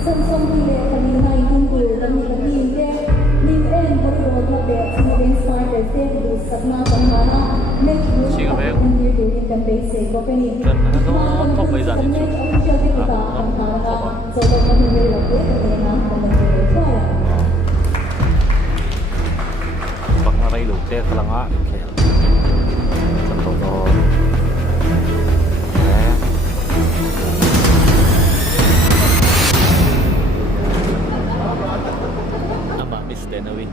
Samsung Hile kanina Hindu kami ke Lim En Korea ke Singapore Star ke du sabna tanana match Singapore in kan base ko kani kan ano top bây giờ thì official ke kita antara so da kami le ke na kami ko ya bak na ray lu te kalanga ke control do ama miss denawi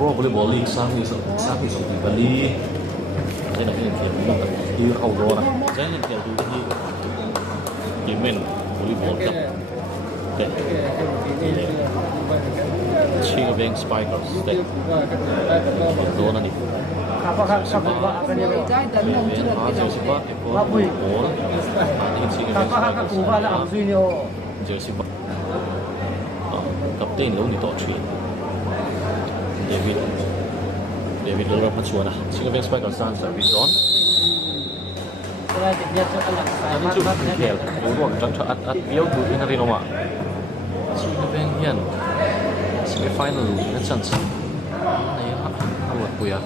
Pro Volleyball League sang ni di Bali. Saya nak ingin di Aurora. Saya ingin di Yemen Volleyball Cup. Singapore Spikers. Aurora ni. Apakah kakuha akan niyo? Sebab ekor ball. Apakah kakuha na ang niyo? Jersey ba. Kapten lo ni to train. David Lora Patsuana. Singapore Spikers stand service on. Ini juga kel. Ruang jangan at biau tu ini hari nama. Singapore Hian. Singapore final lu ini chance. Ini ha buat puya.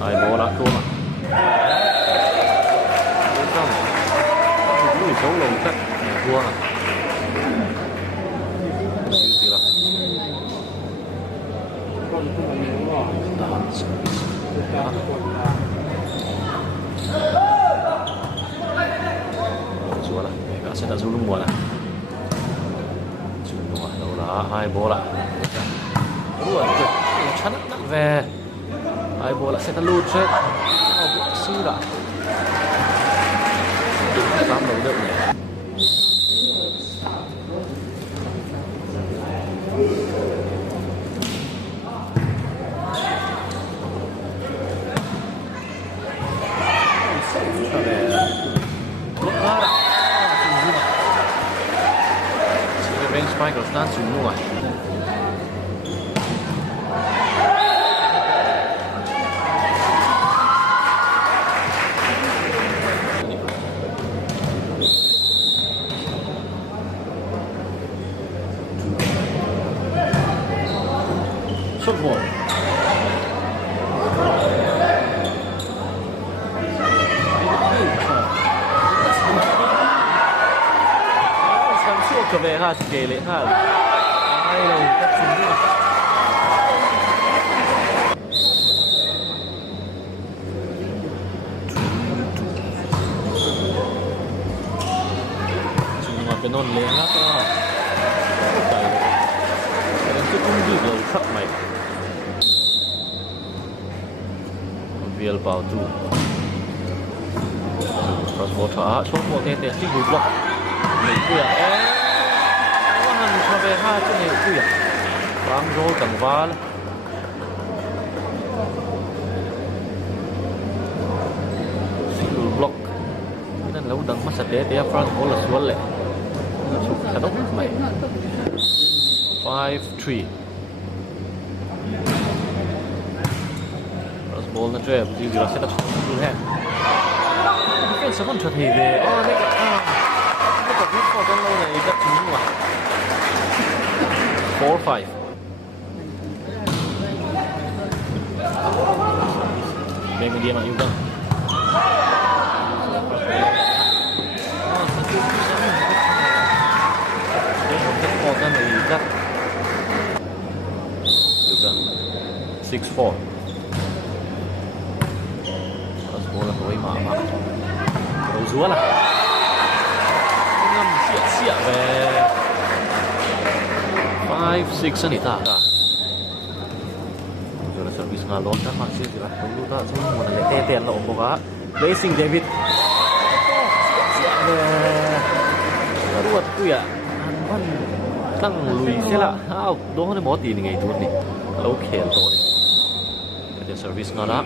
Ai bola tu lah. Bukan. Ini jauh loh tak. Buang. Chúa là các sẽ đã giúp lúc mùa này chúng mùa đâu là hai bố lại luôn chắn nặng về hai bố lại sẽ ta lùi chết sư đã dám đấu được nhỉ Spikers stand semua. Shot ball. Cho về ha kề lệ ha ai đâu các chúng nữa chúng mà cái non lệ lắm đó cái cũng đi lâu khắp mày Viel bảo tu cross ball thả chốt một cái tiền chính block mình cứ về hai cái này cũng vậy, bám rô tầng vá là, single block, nên lâu đằng mắt sạch để front ball là xuống lệ, chụp khá đốc mày, 5-3, cross ball nó chơi, đi ra sẽ đặt xuống hết, cái số con chuột thì về, cái cái biết vào trong lâu này rất chính mà. 4-5. Memang dia nak juga. Juga 6-4. Terus bola ke Mama. Terus dua lah. Ngam siap-siap về. 5-6 ni tak dah. Jual servis ngalor dah masih jelas. Dulu tak semua mana lete lah omboga. Racing David. Siap deh. Ruat tu ya. Anpan tang lui sila. Doh ni moti ni ngai tu ni. Kalau khel tu ni. Jadi servis ngalor.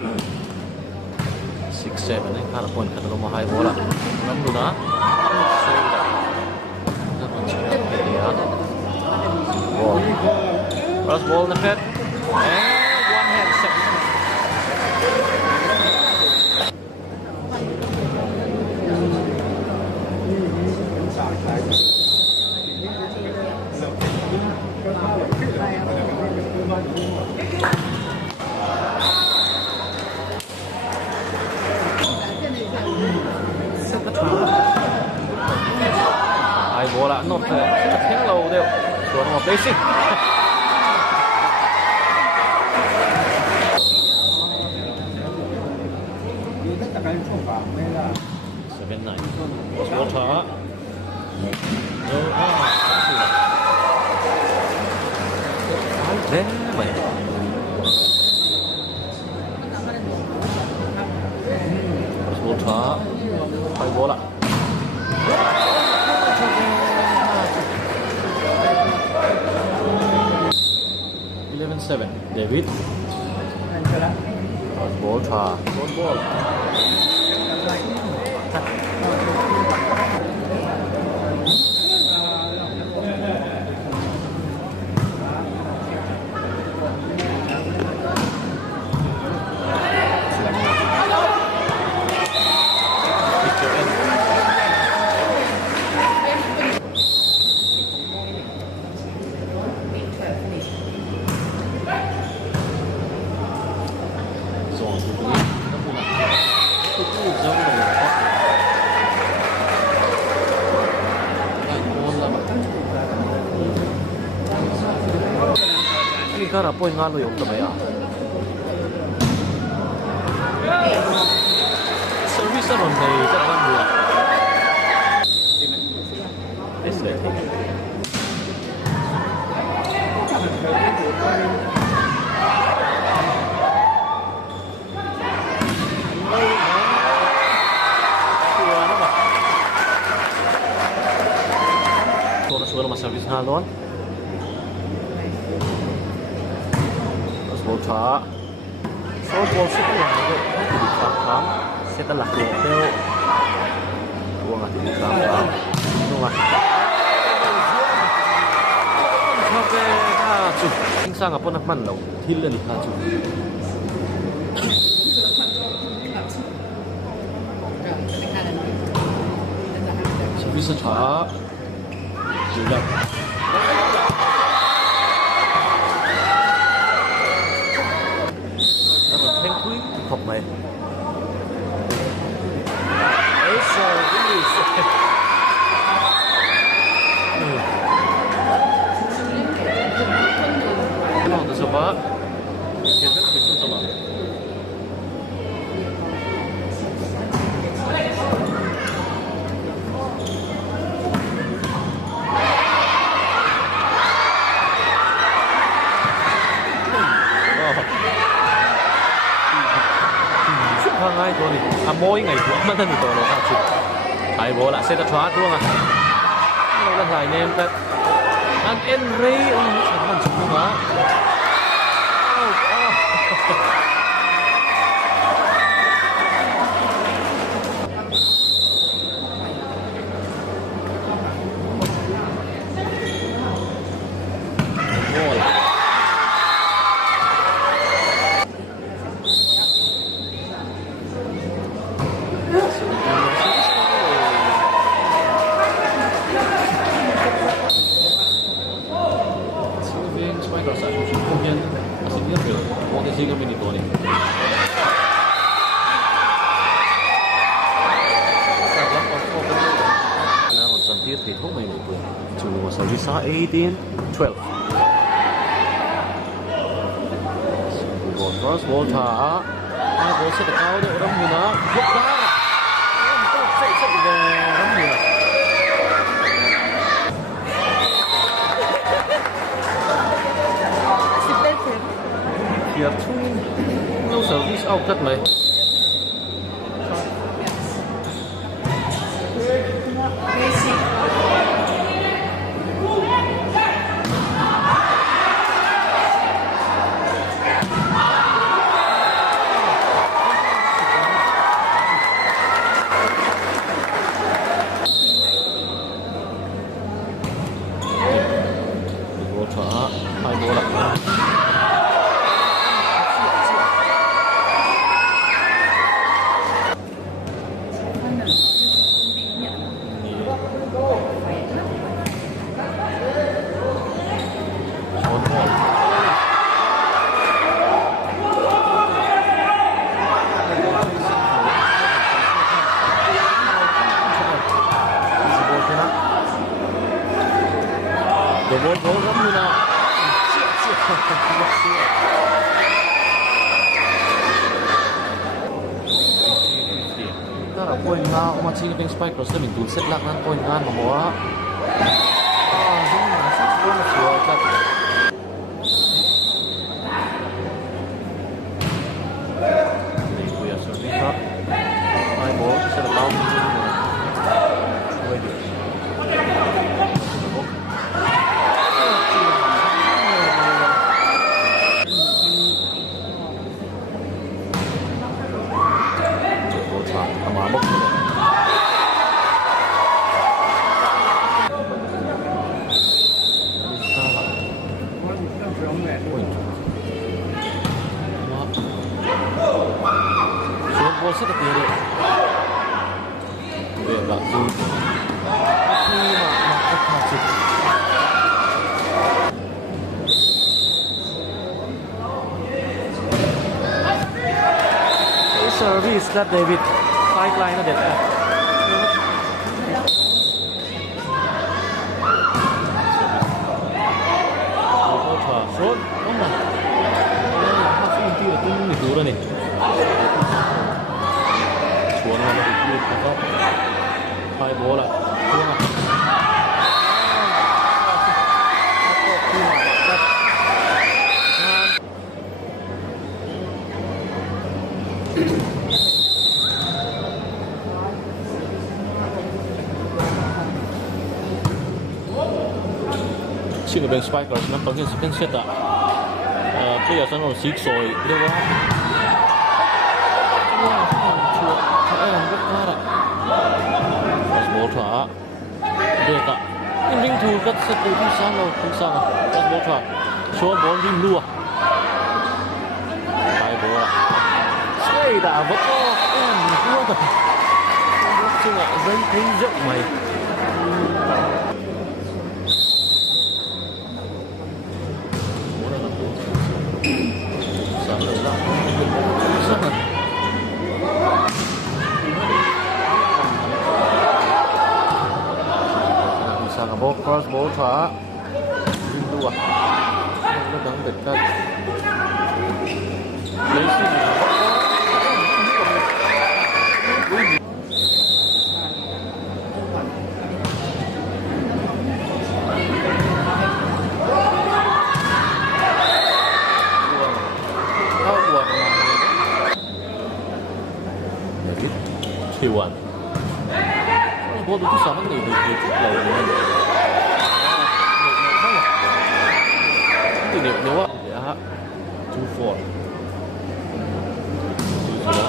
6-7 ni kalau pun kata rumah high bola. Nam duna. Cross ball in the pit. And one hand set. ออกจะแทงเราเดียวสวนออกได้สิเซเว่นไหนสวนช้าเร็วเล่นไหมสวนช้าไปโบละ11-7 David ball try ball からポイントがあるよとかや。Service naman may talagang buwan. This way. Suara mas service halon. Ballช้าโซ่บอลสุดยอดเลยที่ดีครั้งเซตหลักเลยเร็วตัวงานที่ดีครั้งตัวงานชอบเลยถ้าจุดทิ้งสร้างกับพวกนักมันเราที่เล่นถ้าจุดชีวิตช้าจุดแล้วhọc mày ấy sao cái gì cái nào từ số ba hiện rất nhiều số mà ngay thôi à mỗi ngày cũng mất thân thì tôi nó khác chụp phải bố lại sẽ đặt xóa luôn à nó là dài nem ta ăn em ri chẳng mình chụp luôn á thì thuốc mày một tuổi chủ của sở vi sa 18-12 ball first ball thả ball sẽ được cao được đâm người nó hút ra sẽ về đâm người phía chung lâu sở vi sa thật mày point nga uma chi ni spike cross min dul set lak nan point nga ma mo a zung na sa ko na chua ka ni ku ya service ka ai mo sa la pau ni wait sẽ được tiền đấy về bạn dù khi mà các học sinh cái service that David pipeline nó đẹp à số đúng không học sinh kia là cũng người tú rồi này xuống là bị cướp có hai bố lại đúng khôngชื่อเป็นสไปเกอร์นะตอนนี้เป็นเซตอะเพื่อสนองซิกซอยเรียกว่าrất khá là bố thỏa được ạ nhưng linh thù rất sẽ từ không sao đâu không sao rất bố thỏa số bố linh lùa hai bố ạ xây đã vẫn có em luôn rồi chứ ạ dân thấy rộng mày bố là bố sao rồi đó sao rồi sang bố cross bố thỏa linh đua nó đang địch cắt lấy xin chịu anh bố tôi cứ sợ vấn đề được lầu cái điều nếu á dạ 2-4 bố chúng ta là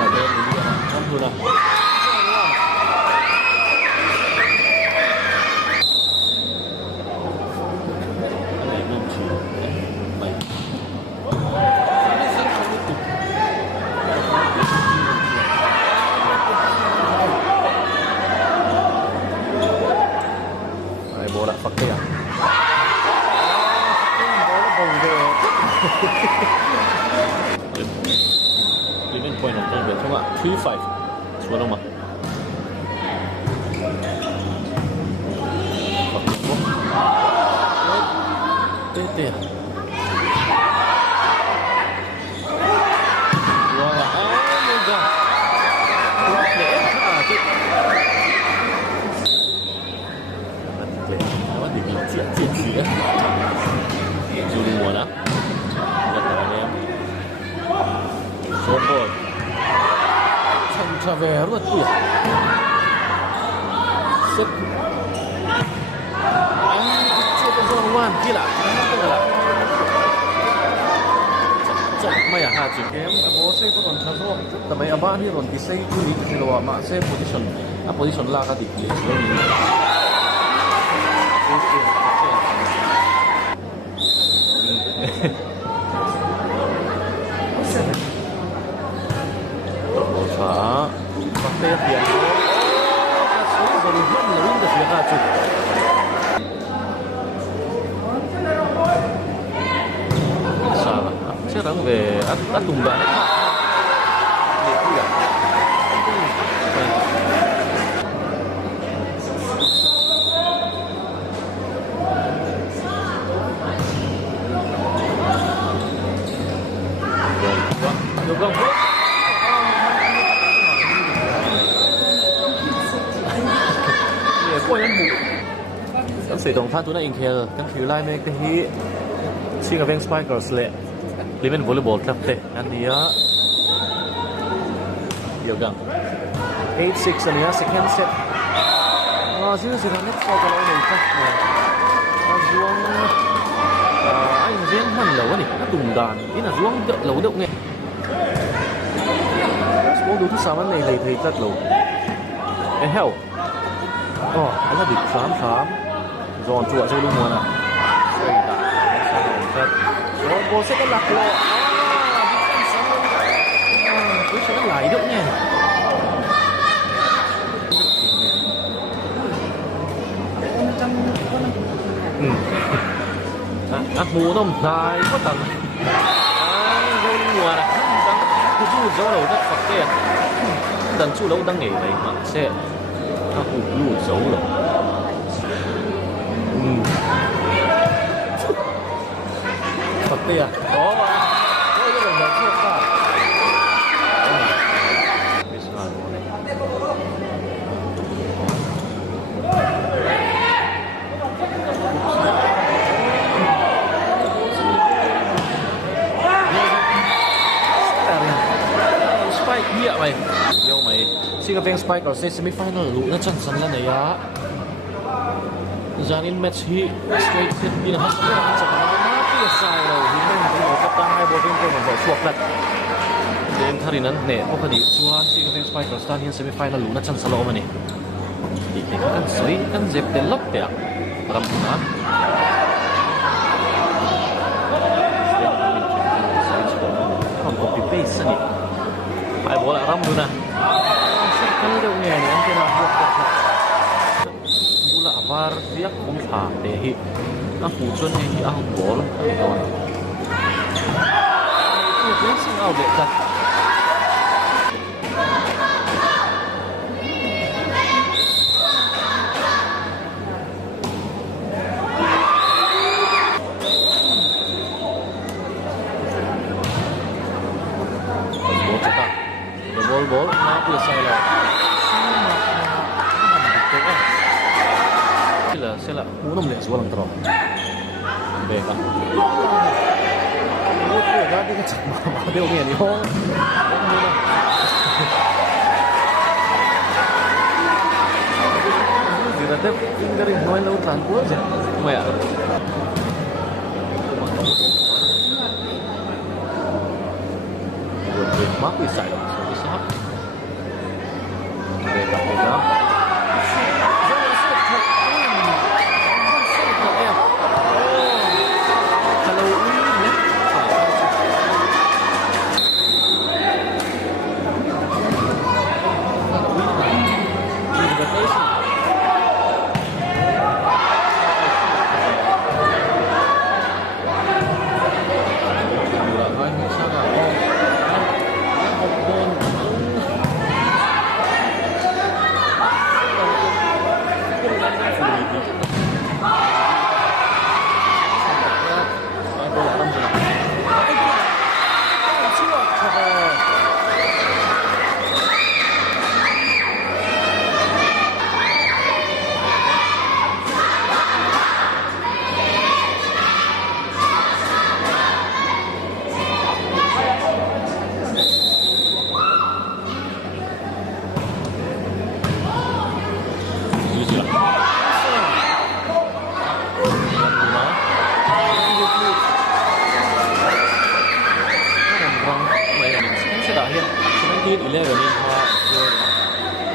bên này không thôi nào bola pakai ya. Bola bonggo. Limit point of time cuma 3-5. Suara mah. Tete. Wah, mudah. Chia sẻ dù đi mùa đó rất là anh em số 1 chân tra về rất tuyệt sức anh chưa có do ngoan kia là chắc mày à hà chỉ kém bố sẽ có còn thắng rồiแต่ไม่อาบ้านที่รอนที่ใช้คู่นี้คือเรามาใช้ position ลากกันติดเลยแล้วนี่Bosa, pakai dia. Kasih dari mana lu dah siapa tu? Salah. Sekarang we, aku tunggal. Itu ya. Juga 水动ท่าตัวนั้นอิงเคลกันคือไล่เมกที่ชิงกับเวงสไปเกอร์สเล่ลิเวนวอลเลย์บอลครับเตะอันนี้เดี๋ยวกัน8-6 อันนี้ second set ซึ่งสุดท้ายเนี่ยเขาก็เลยไม่ตัดเลยช่วงไอ้เรื่องมันเหลวนี่ก็ตุ่มด่านนี่นะช่วงเหลวเด็กเนี่ยช่วงดูที่สามวันในเลยที่ตัดเหลวเอ้เฮลอันนั้นดิ3-3 Giòn chùa chơi luôn mùa nào xây đã thật rồi cô sẽ có lạc lộ cứ sẽ lại được nhỉ mùa nó dài có tầng chơi luôn mùa này cứ chú dấu đầu rất phật kia tầng chú đấu đang nghỉ này mà sẽ cụ lưu dấu rồi Phật tia đó mà có cái đồng hồ sao biết sao rồi Spike nhẹ mày yêu mày Singapore Spike ở semi-final lũ nó chân sẵn là này á Janin match hi straight set din has ko ang sa kanila na sai raw himen ko kapta hai boting ko mo swak lat den tharinan ne ko khadi chuan si Games Fighter Star in semi final luna chan salo mani ti te kan soi kan zep te lop te ram na kon copy paste ni ai bola ram luna sa kan do nge ni an te na hok var dia kum tha te hi a pu chon hi a bol ai don ni racing out le ta bol na pu sai la sila unam le sualang tro beka o ga di ka chama ma de o nge ni ho di da te fingering noi lo tan ko je maya ma pi sai lo so bisa beka beka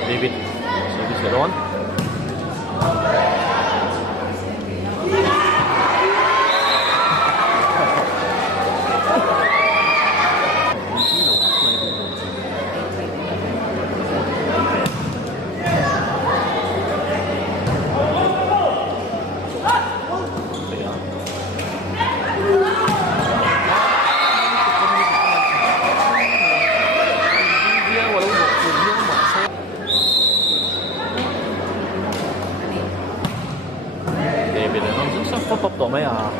David service ke lawan Pop 到咩啊？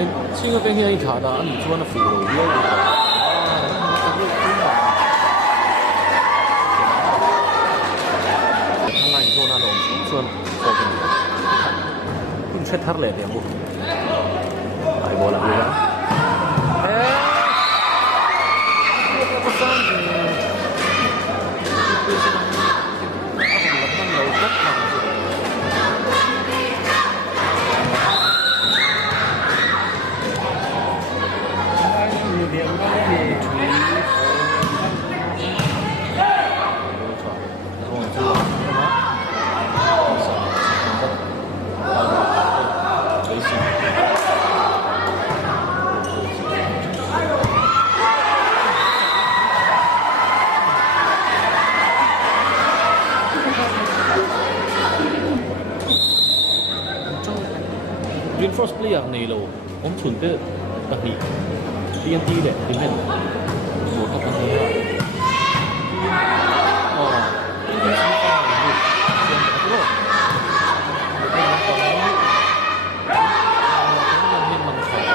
林青个边边一查的，你说那辅路又ข้างล่างโซนนั่นองส่วนโซนคุณเช็ดทัดเลยเดี๋ยวบุไปโบละดูนะเอ๊ะก็สร้างคือสิ่งที่เราต้องเราพัฒนา reinforce player này là ông chuẩn cái đặc biệt TNT để tính lên một các con này TNT sẽ là một chuyện đặc biệt một cái món quà nó nhân viên bằng khẩu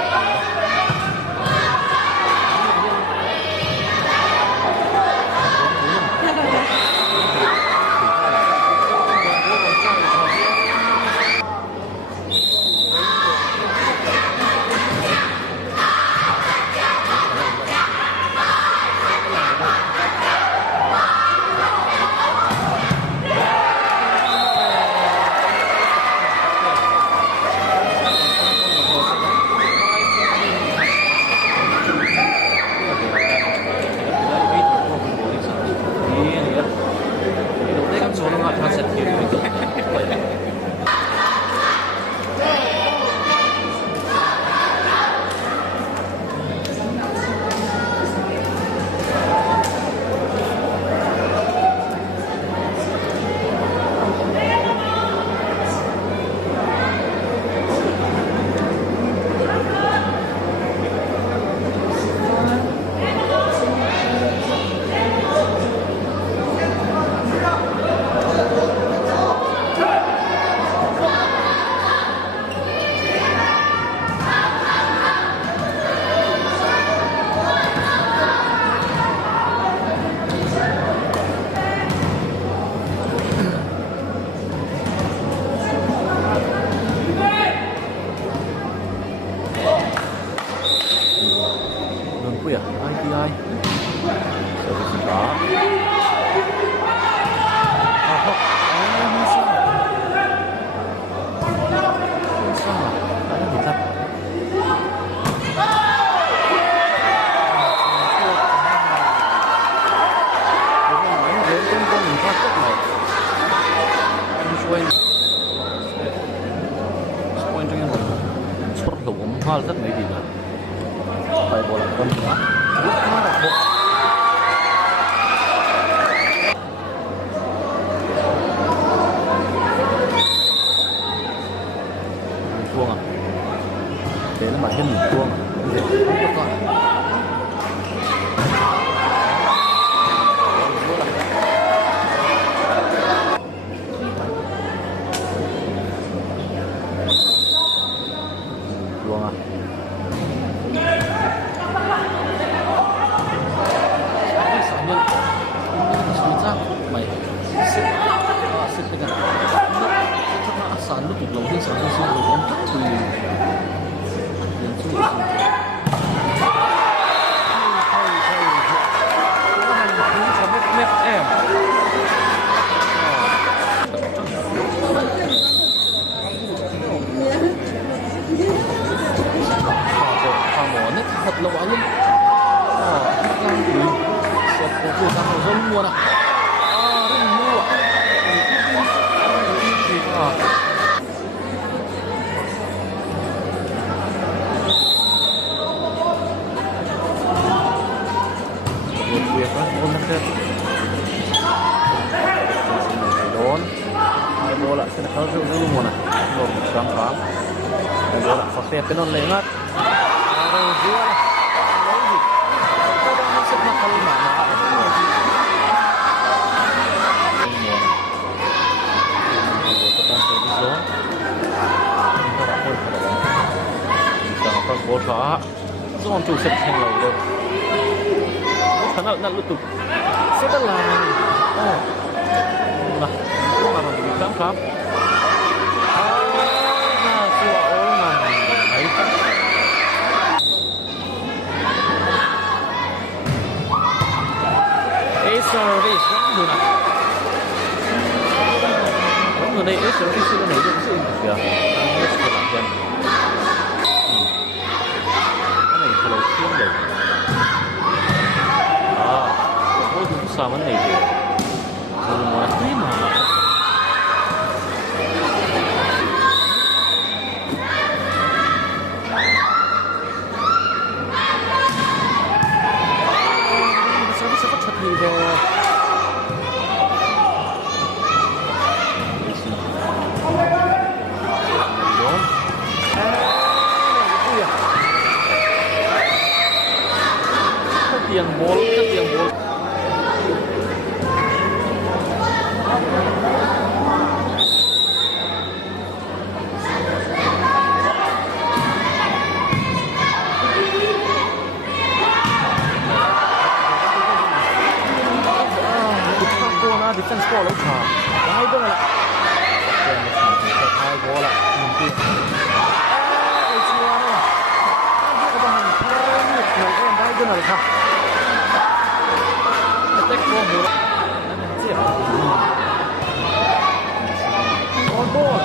IPI service đó hal rất mấy gì nữa phải bộ làm con nữa chuông à thế nó mà thêm một chuông chuông à sản nó kịp lâu hơn sản xuất sinh của ông thấp thì liền chung với sản xuất thật lâu lắm đang thì sẽ có cuộc sang một dân mua nào rất là mua một việc đó ôn nó thêm đốn hai đô lại sẽ có rượu rượu mua này một trăm thoáng hai đô lại có xe cái non lấy ngắt rồi dưa lấy gì tôi đang xếp mặt lên mà bột phá do chủ sập thành lầu đâu khán nào nặn lụt tục sẽ rất là là không mà bị khám khám xua ố mà ấy service vẫn người nào vẫn người đây service cái này cũng sự kìa rất là bản chân cái này là đầu tiên đấy ôi đúng sao cái này thì mà tí mà tiang bol defense ball แล้วค่ะได้ด้วยละเกมมาถึงสุดท้ายบอลละ1 ทีไอ้ชัวร์เนี่ยก็ต้องพลาดลูกเหมือนกันได้ด้วยละค่ะเต็กโกงหัวนั่นเสียบอลบอล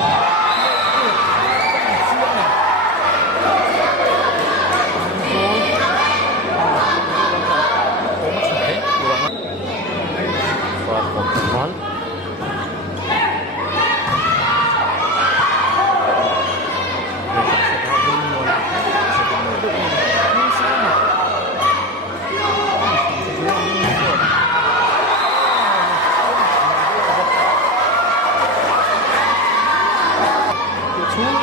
Ball.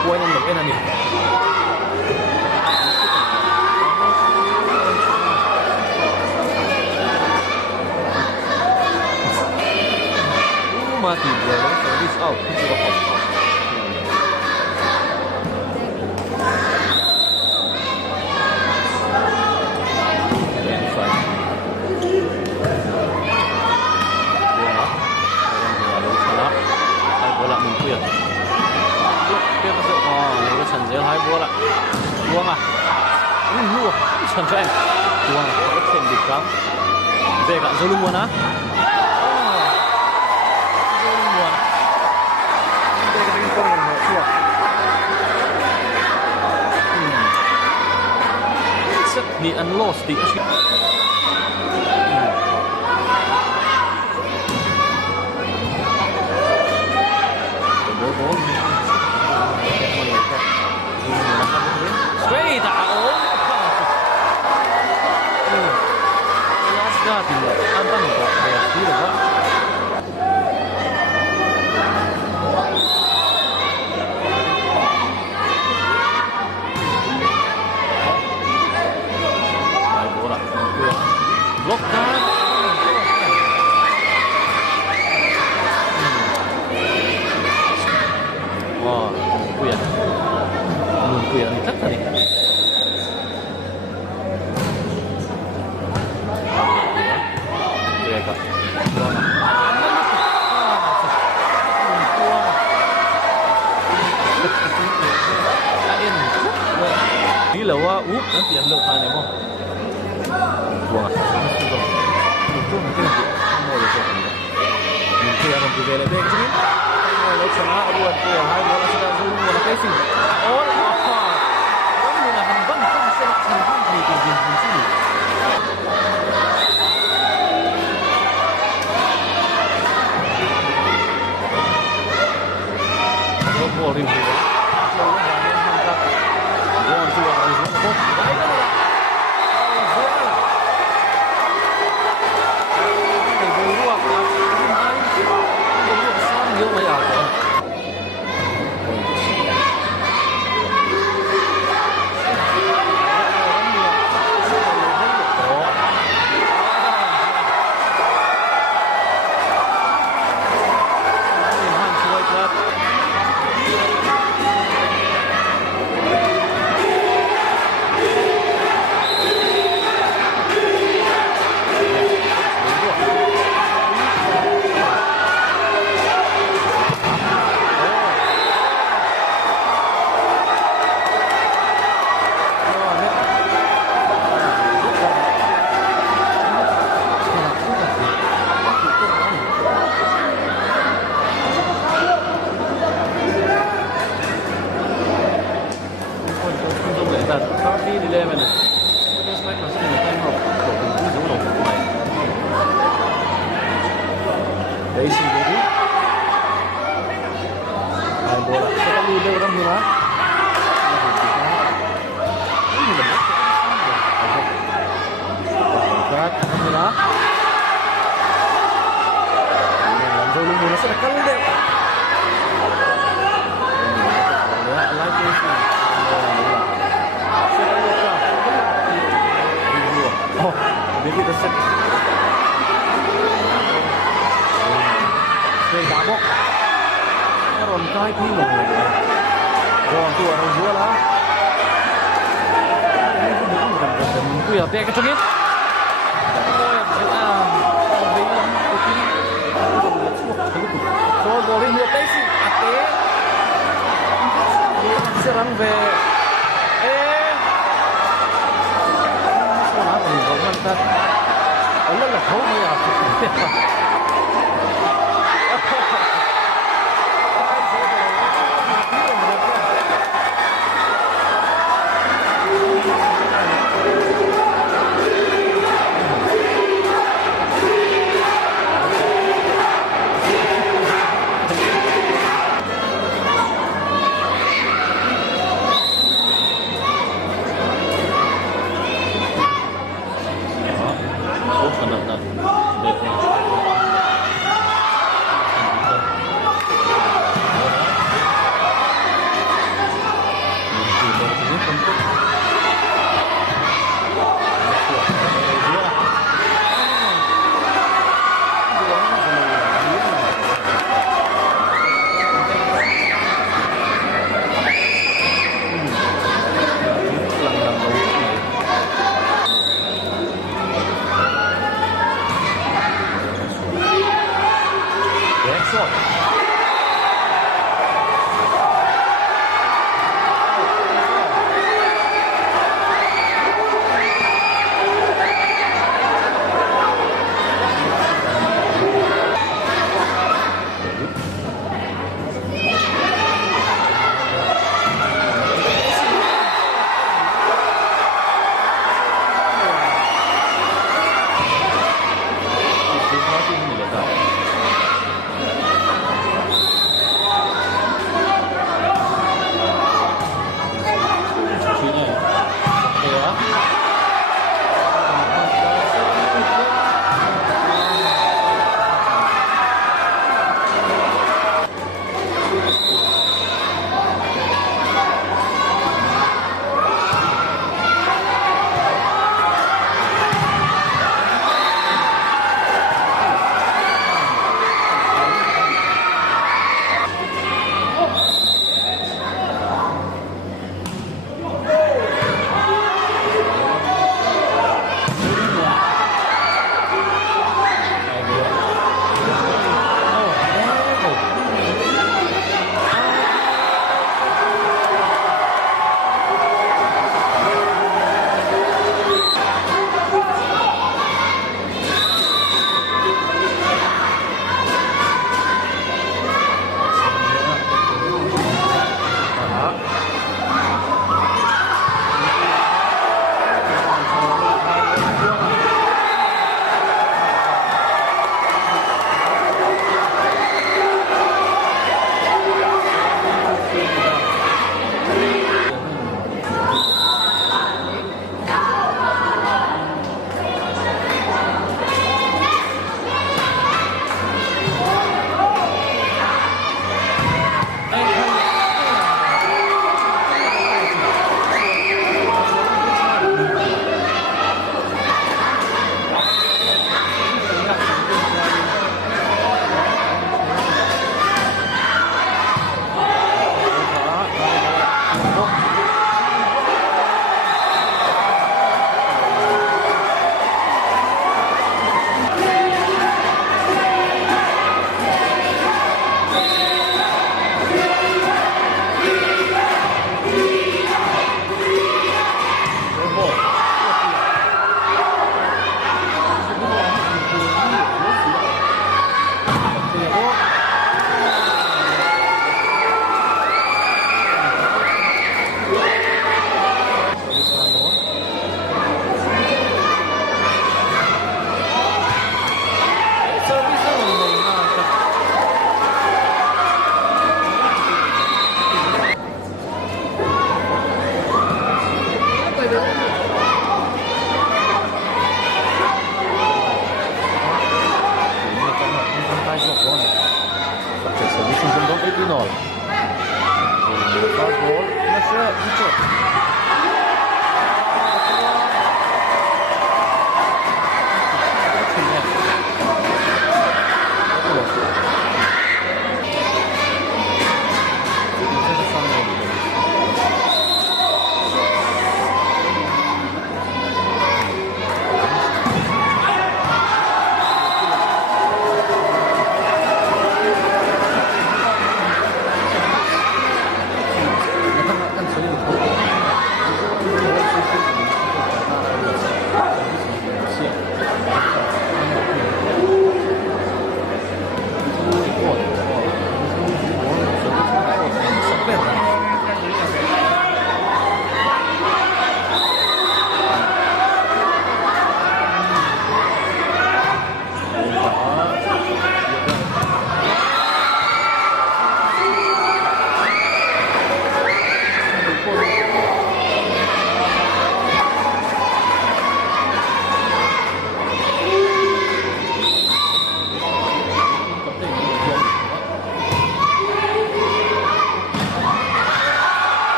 Gue yang lebih enak nih. Mati dia, service out, itu apa? Yang fine. Lalu salah, hai bola mungkin ya. Dia masuk, ini個陳姐hai bola, buang ah, lu, 陳姐, buang, có thêm được không? Về cả số luôn á. Need and lost the issue. Straight out. Last guard in the abang kok kayak gitu kok. Block guard. Wah, nunggu ya, nih tadi. Ya kak. Ini là hoa úp nó tiền được hai này không? Buông à? Buông cái này không ngồi được rồi. Mình kia còn cứ về lại bên chứ. Lấy chắn á, buồn của hai đứa nó sẽ ra dùng một cái gì. Ôi, đó như là mình vẫn không xem thành không thì tiền tiền gì chứ. Nó bỏ đi rồi. Nó vào nên không ra. Buông chưa vào rồi xuống một. Đấy đó là. David set. Sven tabok. Ron kai pi mo. Ron tu orang dua lah. Ku ya pek kecungin. So golin dua pesi ate. Serang về sao hả mình vẫn ta ở rất là thú như là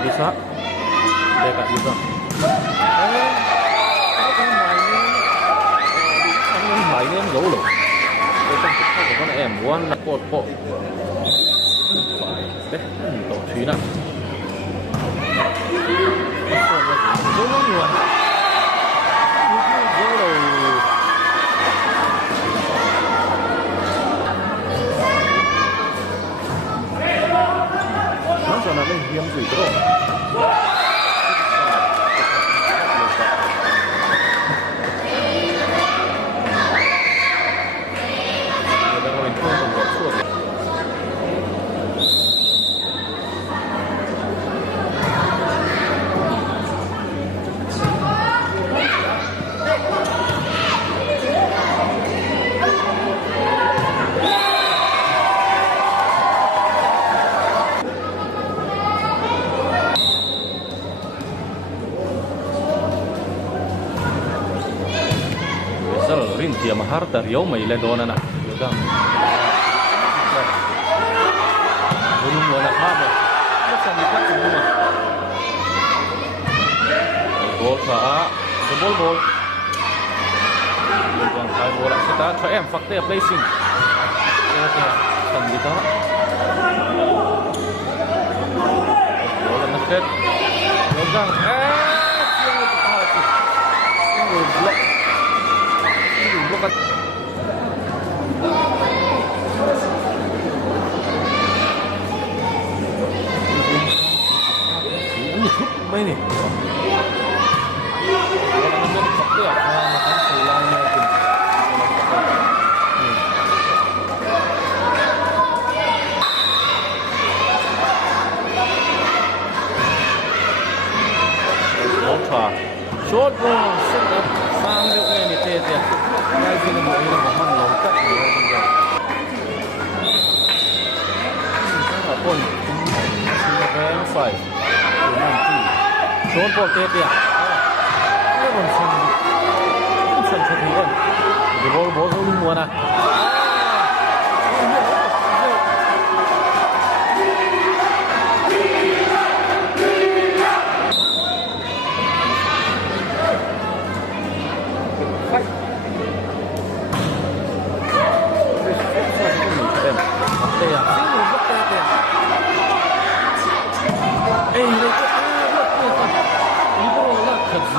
bisa Beka juga anh máy em giấu rồi tôi trong cuộc khác của con em muốn là cột bộ phải đấy tổ thúy nào giấu nó nguồn giấu đầu nó cho nó lên hiếm gì đó rintiä harta riomai ledonana jodan belum wala kamo sa lipat semua gol fa bol jodan hai bola kita cho em fakte placing tam kita bola nakret jodan single block ini hut main ni. Kalau nak pakai apa makan selangnya tu. Short ball, set up, sambil ni dia. Ngay khi nó mỗi một con lồng cắt thì nó đi ra. Ở con ven phải của nam chi. Trốn bộ tê tê. Nó còn sân thật thì em. Cái bố nó luôn mua nè.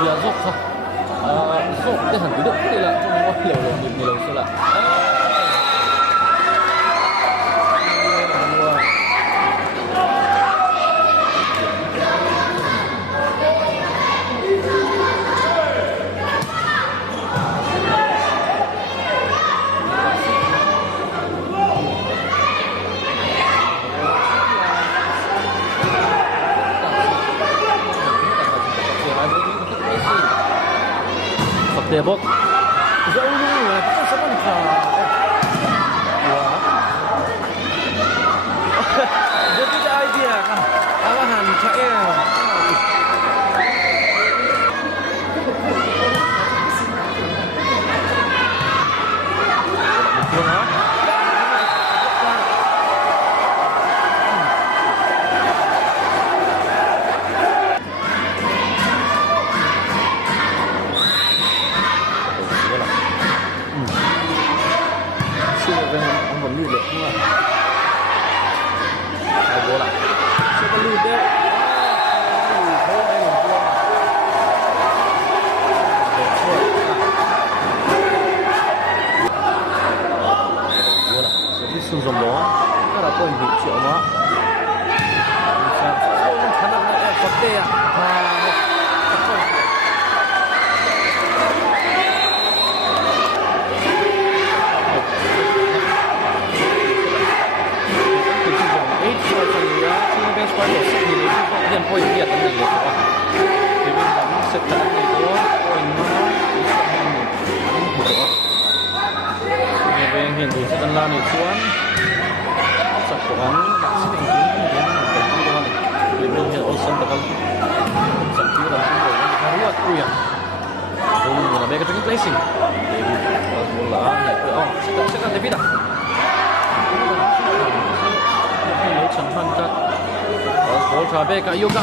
Dia zok ha, zok dia han duduk dia lah, cuma lewat sila. Debok jauh dulu kita sebentar wah jadi ada idea kan alahan cair Sung đó rất là có hình triệu nó khả năng là có tê ạ nhân phôi việt là gì đó thì bên đó sẽ thật là có về hiện tượng sẽ tăng lan được xuống sập quán bác sĩ thành phố đến bên hiện ở sân tập sập chứa là chúng tôi đang rất là cùi rồi là đây cái tính placing để một là nhảy tới sẽ cần David à lấy chẳng hạn các có trà bê cả yoga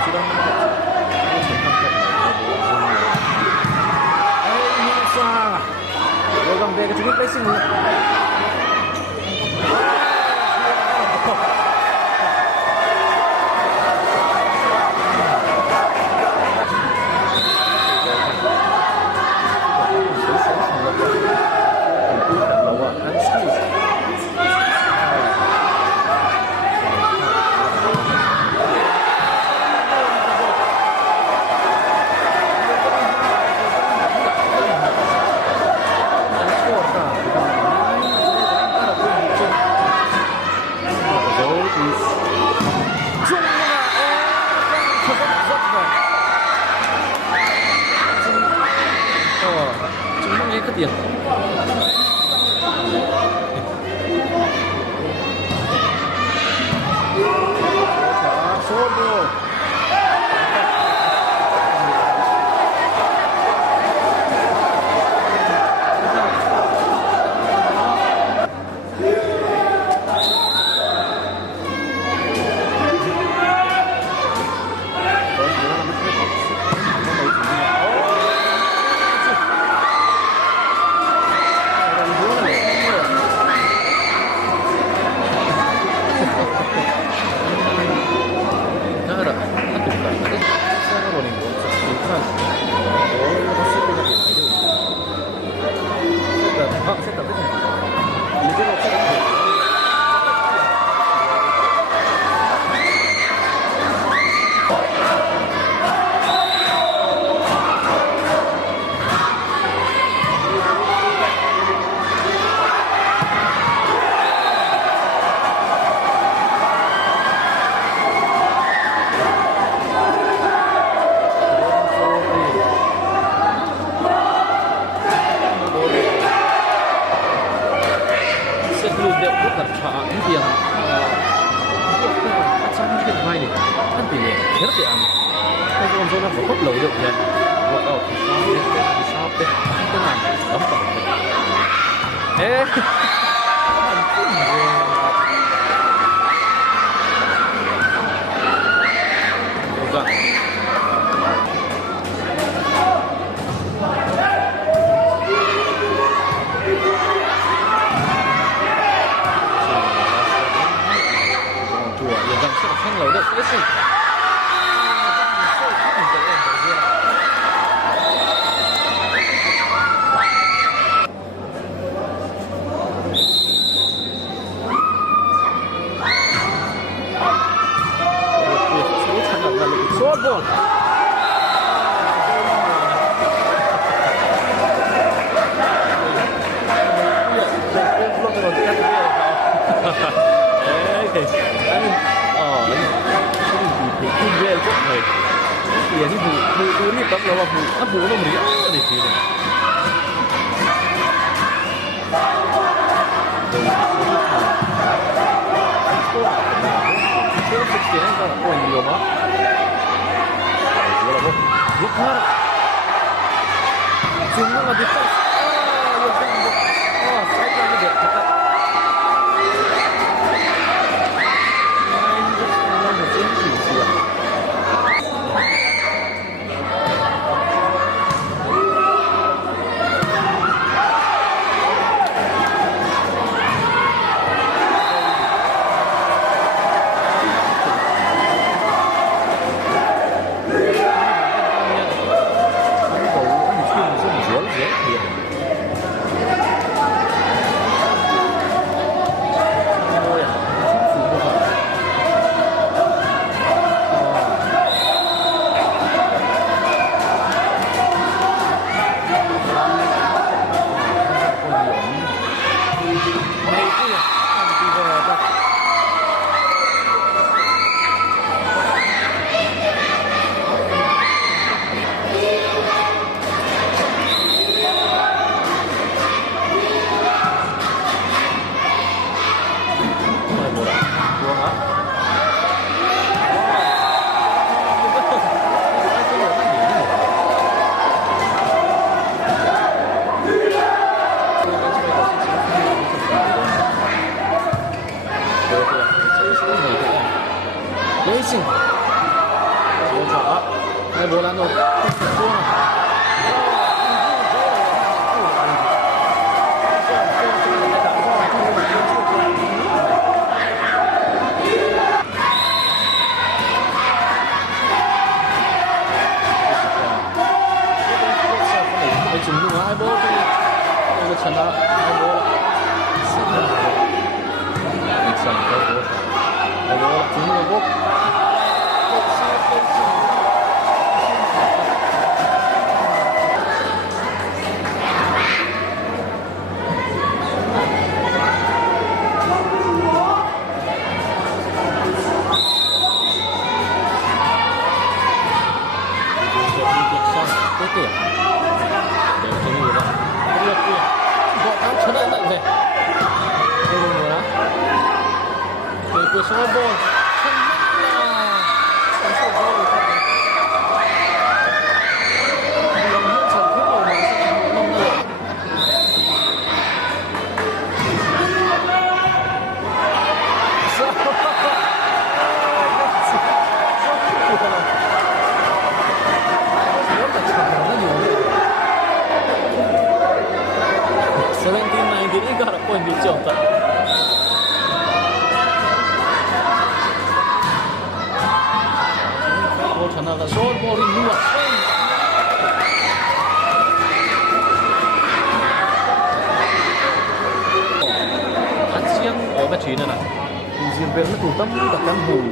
sudah Program dia kecil placing. Cái tiền số đồ yang trong hiện vai này ăn tỷ lệ rất là ăn cái con số nó có bất lầu được nha một đầu thì sao bên cái này đóng vào ê ăn kinh rồi看楼的这是short ball Real kok baik. Iya nih bu ini tak lawa bu, bu lo meriah di sini. Itu sekian kan poin dia mah. Bola bu, bukan. Cuma nggak bisa. Saya lagi dia kata. Dễ hiểu bola no. Chúng nó hai bố thì chắn đã hai bố là chẳng có bố hai bố là chúng nó bố semua bol ini gak ada poin di contoh. Chana la short ball in Lua. Action ở bên trên này. Diêm Việt nó thủ tâm cả căn bùi.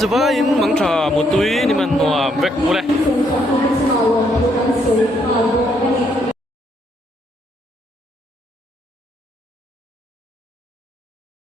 giờ in mắng trà một túi nhưng mà hòa vẹt một đây